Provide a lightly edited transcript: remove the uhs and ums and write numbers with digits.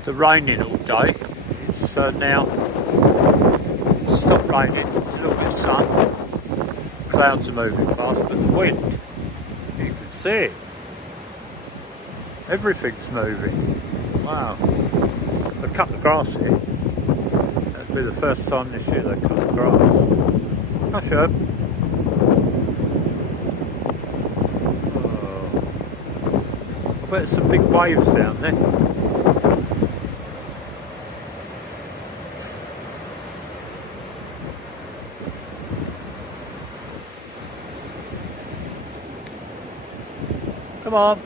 after raining all day. It's now stopped raining, there's a little bit of sun, clouds are moving fast, but the wind, you can see it. Everything's moving. Wow. They've cut the grass here. That'll be the first time this year they cut the grass. Hi, Sherb. Oh. I bet there's some big waves down there. Come on.